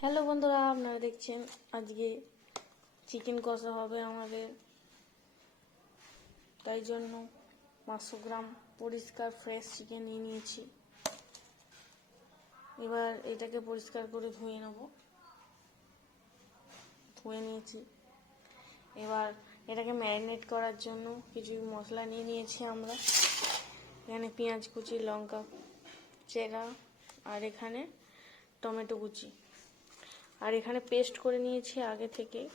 Hello বন্ধুরা, আপনারা দেখছেন আজকে চিকেন কষা হবে আমাদের। তাই জন্য পাঁচশো গ্রাম পরিষ্কার ফ্রেশ চিকেন নিয়ে নিয়েছি। এবার এটাকে পরিষ্কার করে ধুয়ে নেব। ধুয়ে নিয়েছি। এবার এটাকে ম্যারিনেট করার জন্য কিছু মশলা নিয়ে নিয়েছি আমরা। এখানে পেঁয়াজ কুচি, লঙ্কা চেরা, আর এখানে টমেটো কুচি। আর এখানে পেস্ট করে নিয়েছি আগে থেকে।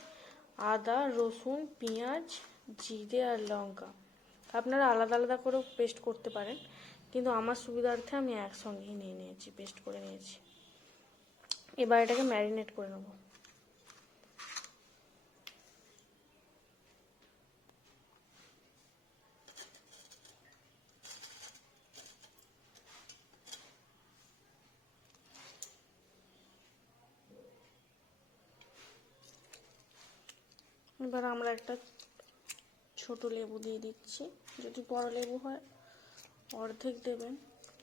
আদা, রসুন, পেঁয়াজ, জিরে আর লঙ্কা। আপনারা আলাদা আলাদা করেও পেস্ট করতে পারেন। কিন্তু আমার সুবিধার্থে আমি একসঙ্গেই নিয়ে নিয়েছি পেস্ট করে নিয়েছি। এবার এটাকে ম্যারিনেট করে নেব। এবার আমরা একটা ছোট লেবু দিয়ে দিচ্ছি। যদি বড় লেবু হয়, অর্ধেক দেবেন।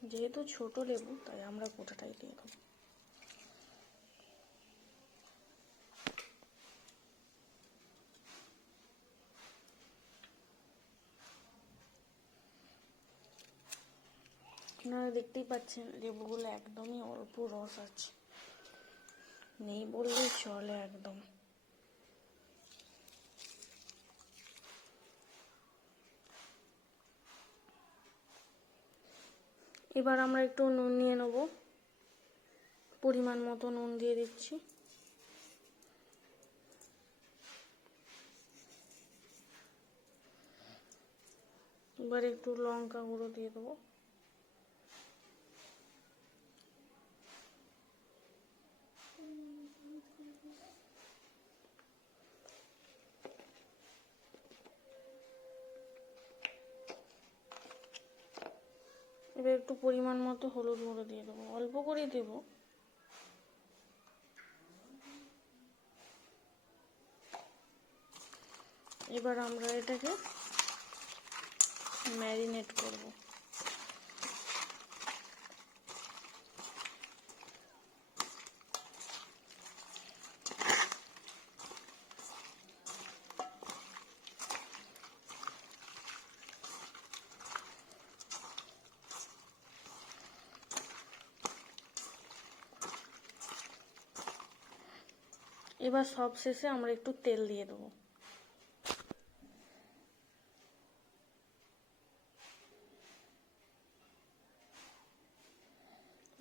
যেহেতু ছোট লেবু, তাই আমরা গোটাটাই দিয়ে দেবো। আপনারা দেখতেই পাচ্ছেন, লেবুগুলো একদমই অল্প রস আছে। নেই বললেই চলে একদম। এবার আমরা একটু নুন নিয়ে নেব। পরিমাণ মতো নুন দিয়ে দিচ্ছি। এবার একটু লঙ্কা গুঁড়ো দিয়ে দেবো। এবার একটু পরিমাণ মতো হলুদ গুঁড়ো দিয়ে দেবো, অল্প করেই দেবো। এবার আমরা এটাকে ম্যারিনেট করব। এবার সব শেষে আমরা একটু তেল দিয়ে দেবো।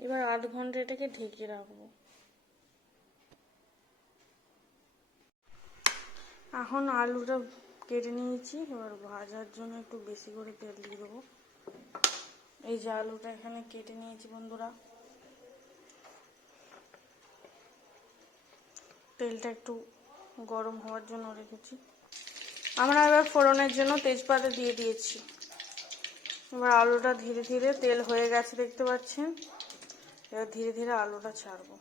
এবার আধ ঘণ্টা এটাকে ঢেকে রাখব। এখন আলুটা কেটে নিয়েছি, এবার ভাজার জন্য একটু বেশি করে তেল দিয়ে দেবো। এই যে আলুটা এখানে কেটে নিয়েছি বন্ধুরা। তেলটা একটু গরম হওয়ার জন্য রেখেছি। আমরা এবার ফোড়নের জন্য তেজপাতা দিয়ে দিয়েছি। এবার আলুটা ধীরে ধীরে তেল হয়ে গেছে দেখতে পাচ্ছেন। এবার ধীরে ধীরে আলুটা ছাড়বো।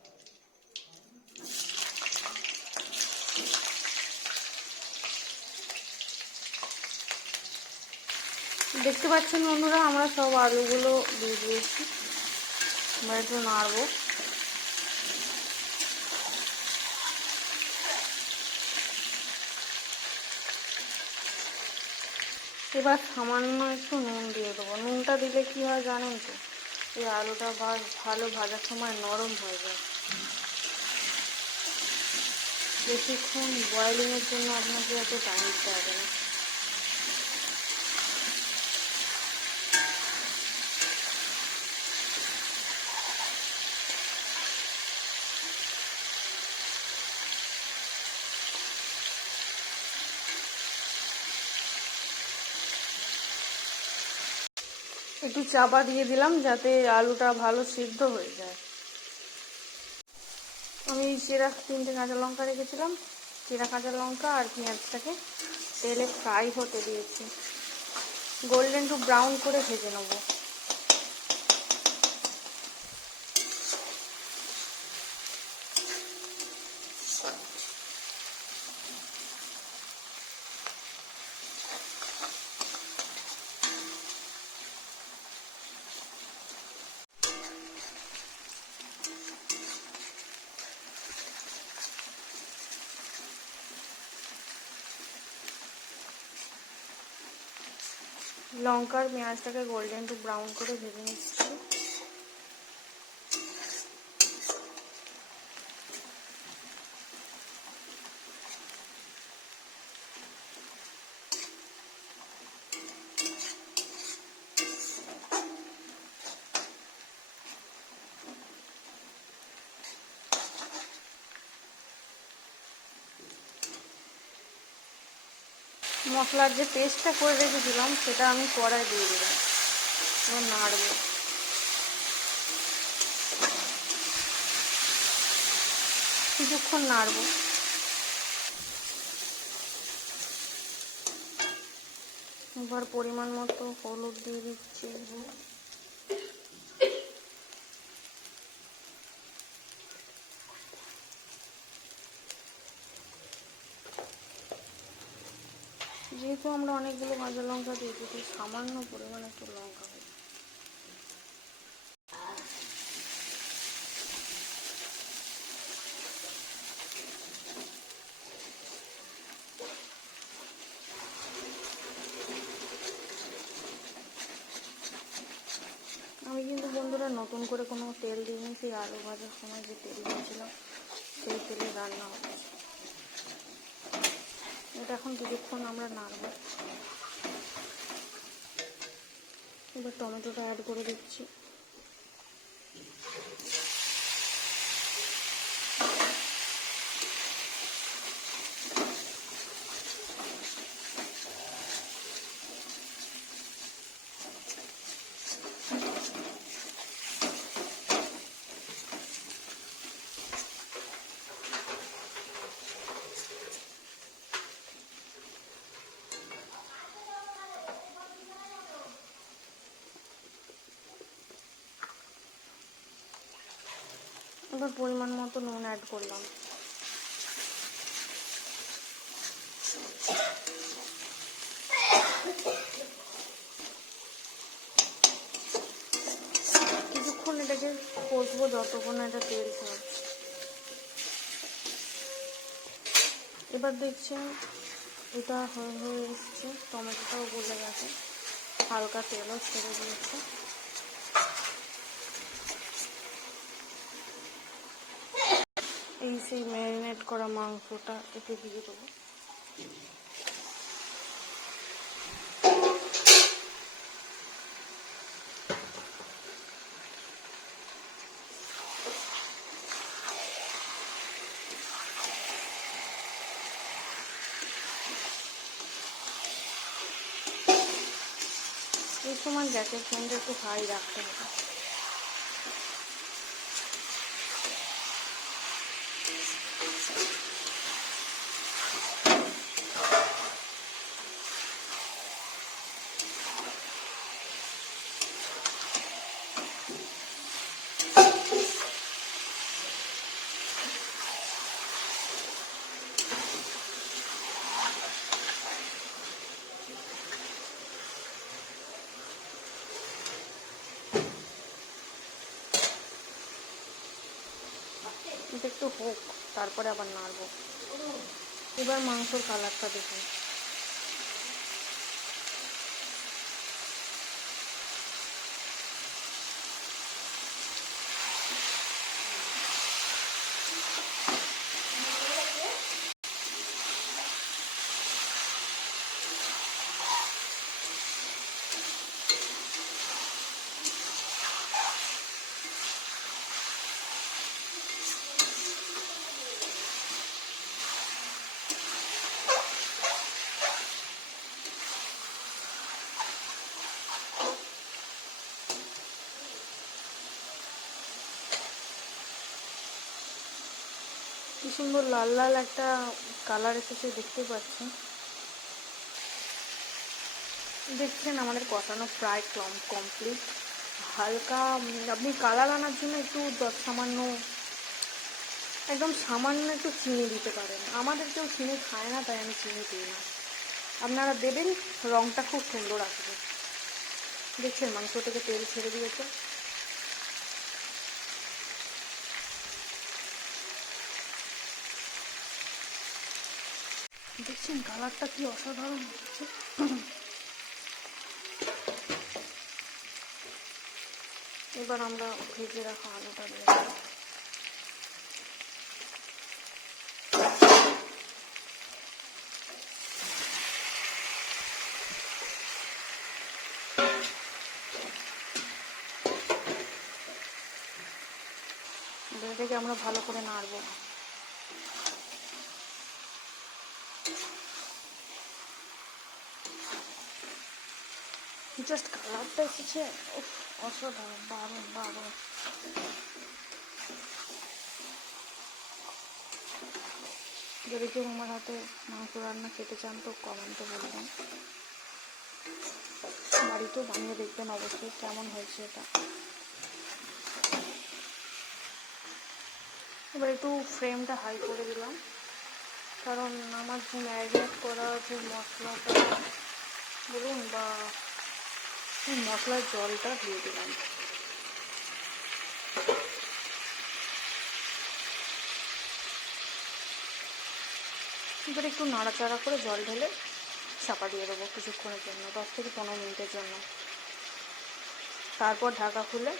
দেখতে পাচ্ছেন বন্ধুরা, আমরা সব আলুগুলো দিয়ে দিয়েছি। আমরা একটু নাড়বো। এবার সামান্য একটু নুন দিয়ে দেবো। নুনটা দিলে কি হয় জানেন তো? এই আলুটা ভালো ভাজার সময় নরম হয়ে যায়। বেশিক্ষণ বয়েলিংয়ের জন্য আপনাকে এত টাইম দিতে হবে না। একটু চাপা দিয়ে দিলাম যাতে আলুটা ভালো সিদ্ধ হয়ে যায়। আমি চেরা, তিনটে কাঁচা লঙ্কা রেখেছিলাম। চেরা, কাঁচা লঙ্কা আর পেঁয়াজটাকে তেলে ফ্রাই হতে দিয়েছি। গোল্ডেন টু ব্রাউন করে ভেজে নেব। লঙ্কার পেঁয়াজটাকে গোল্ডেন টু ব্রাউন করে ভেজে নিচ্ছি। মশলার যে পেস্টটা করে রেখেছিলাম, সেটা আমি কড়াই দিয়ে দিলাম। এবার নাড়বো। কিছুক্ষণ নাড়বো। এবার পরিমাণ মতো হলুদ দিয়ে দিচ্ছি। যেহেতু আমরা অনেকগুলো কাঁচা লঙ্কা দিয়েছি, তো সামান্য পরিমাণে একটু লঙ্কা হবে। আমি কিন্তু বন্ধুরা নতুন করে কোনো তেল দিইনি, সেই আলু ভাজার সময় যে তেল দিয়েছিলাম, সেই তেলে রান্না হচ্ছে এটা এখন কিছুক্ষণ আমরা নাড়ব। এবার টমেটোটা অ্যাড করে দিচ্ছি। এবার পরিমাণ মতো নুন অ্যাড করলাম। কিছুক্ষণ এটাকে কষবো যতক্ষণ এটা তেল ছাড়। এবার দেখছেন এটা হয়ে হয়ে এসছে, টমেটোটাও গলে গেছে, হালকা তেলও ছেড়ে দিয়েছে এই সেই ম্যারিনেট করা মাংসটা এতে দিয়ে দেবো। এই সময় গ্যাসের ফ্লেমটা একটু হাই রাখতে হবে। এটা একটু হোক তারপরে আবার নাড়বো। এবার মাংসর কালারটা দেখুন। কি সুন্দর লাল লাল একটা কালার এসেছে দেখতে পাচ্ছেন দেখছেন আমাদের কষানো প্রায় কম কমপ্লিট হালকা আপনি কালার আনার জন্য একটু সামান্য, একদম সামান্য একটু চিনি দিতে পারেন। আমাদের কেউ চিনি খায় না, তাই আমি চিনি দিই না। আপনারা দেবেন রঙটা খুব সুন্দর আসবে। দেখছেন মাংস থেকে তেল ছেড়ে দিয়েছে। দেখছেন কালারটা কি অসাধারণ হচ্ছে। এবার আমরা ভেজে রাখা আলুটা দিয়ে আমরা ভালো করে নাড়বো। জাস্ট কালারটা এসেছে অসাধারণ দারুণ দারুণ যদি কেউ আমার হাতে মাংস রান্না খেতে চান, তো কমেন্টে বলবেন। বাড়িতেও বানিয়ে দেখবেন অবশ্যই কেমন হয়েছে এটা। এবার একটু ফ্রেমটা হাই করে দিলাম। কারণ আমার যে ম্যারিনেট করা যে মশলাটা, বলুন বা মশলার জলটা দিয়ে দিলাম। এবার একটু নাড়াচাড়া করে জল ঢেলে চাপা দিয়ে দেবো কিছুক্ষণের জন্য, দশ থেকে পনেরো মিনিটের জন্য। তারপর ঢাকা খুলে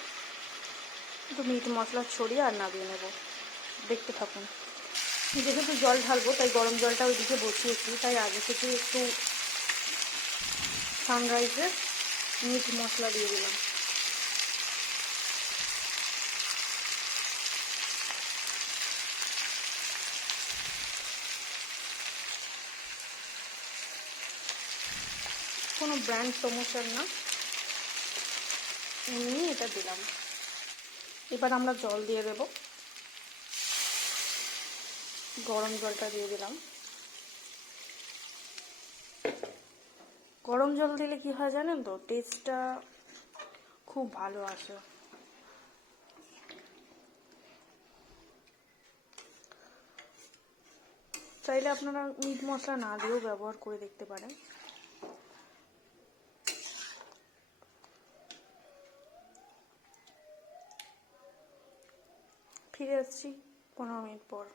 একটু মিট মশলা ছড়িয়ে আর নামিয়ে নেব। দেখতে থাকুন। যেহেতু জল ঢালবো, তাই গরম জলটা ওইদিকে বসিয়েছি, তাই আগে থেকে একটু সানরাইজের মিট মশলা দিয়ে দিলাম। কোনো ব্র্যান্ড প্রমোশন না। এমনি এটা দিলাম। এবার আমরা জল দিয়ে দেব। গরম জলটা দিয়ে দিলাম। গরম জল দিলে কি হয় জানেন তো? টেস্টটা খুব ভালো আসে। চাইলে আপনারা মিট মশলা না দিয়েও ব্যবহার করে দেখতে পারেন। ফিরে আসছি পনেরো মিনিট পর।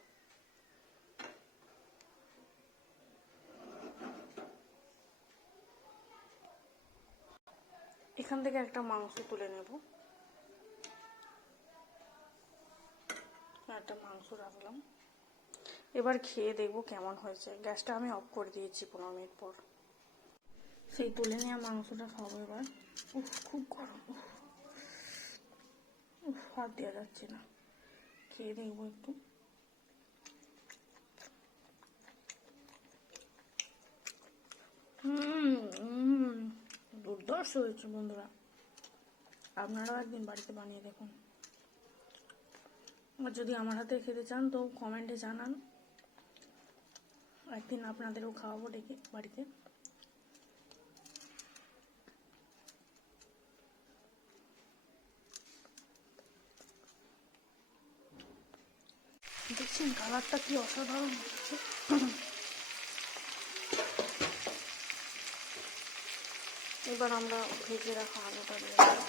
এখান থেকে একটা মাংস তুলে নেব। একটা মাংস রাখলাম। এবার খেয়ে দেখব কেমন হয়েছে। গ্যাসটা আমি অফ করে দিয়েছি পনেরো মিনিট পর। সেই তুলে নেওয়া মাংসটা খাব এবার। উফ, খুব গরম। উফ হাত দেওয়া যাচ্ছে না। খেয়ে দেখব একটু। হুম হুম দুর্ধর্ষ হয়েছে বন্ধুরা, আপনারাও একদিন বাড়িতে বানিয়ে দেখুন। আর যদি আমার হাতে খেতে চান, তো কমেন্টে জানান। একদিন আপনাদেরও খাওয়াবো ডেকে বাড়িতে। দেখছেন, কালারটা কি অসাধারণ হচ্ছে। এবার আমরা ভেজে রাখা আলুটা দিয়ে দেবো।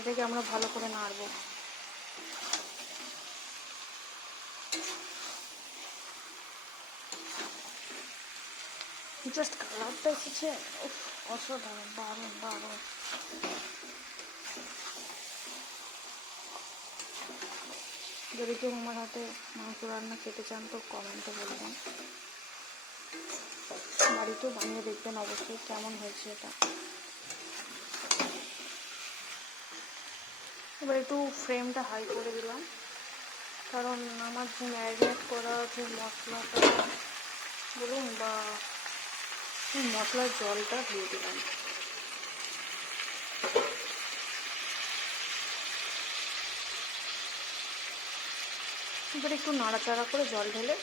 এটাকে আমরা ভালো করে নাড়বো। জাস্ট কালারটা এসেছে। অসাধারণ, দারুণ দারুণ। যদি কেউ আমার হাতে মাংস রান্না খেতে চান তো কমেন্টে বলবেন। বাড়িতেও বানিয়ে দেখবেন অবশ্যই কেমন হয়েছে এটা। এবার একটু ফ্রেমটা হাই করে দিলাম। কারণ আমার যে ম্যারিনেট করা যে মশলাটা, বলুন বা মশলার জলটা দিয়ে দিলাম। এবার একটু নাড়াচাড়া করে জল ঢেলে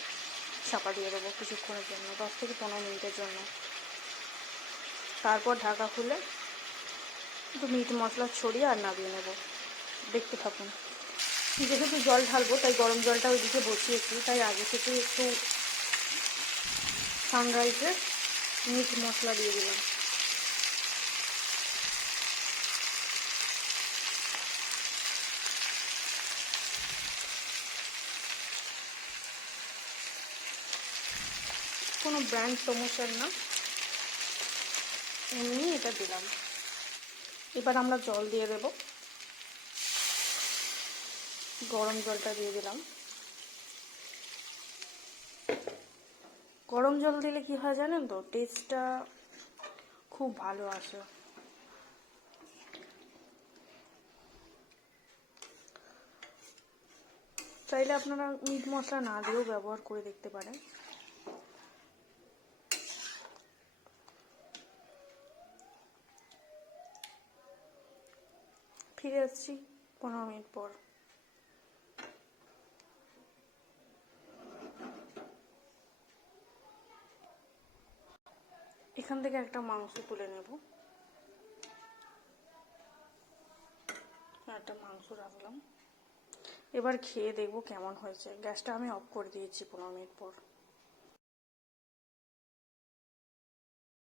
চাপা দিয়ে দেবো কিছুক্ষণের জন্য, দশ থেকে পনেরো মিনিটের জন্য। তারপর ঢাকা খুলে একটু মিট মশলা ছড়িয়ে আর নামিয়ে নেব। দেখতে থাকুন। যেহেতু জল ঢালবো, তাই গরম জলটা ওইদিকে বসিয়েছি, তাই আগে থেকে একটু সানরাইজের মিট মশলা দিয়ে দিলাম। কোনো ব্র্যান্ড প্রমোশন না। এমনি এটা দিলাম। এবার আমরা জল দিয়ে দেব। গরম জলটা দিয়ে দিলাম। গরম জল দিলে কি হয় জানেন তো? টেস্টটা খুব ভালো আসে। চাইলে আপনারা মিট মশলা না দিয়েও ব্যবহার করে দেখতে পারেন। ফিরে আসছি পনেরো মিনিট পর। এখান থেকে একটা মাংস তুলে নেব। একটা মাংস রাখলাম। এবার খেয়ে দেখব কেমন হয়েছে। গ্যাসটা আমি অফ করে দিয়েছি পনেরো মিনিট পর।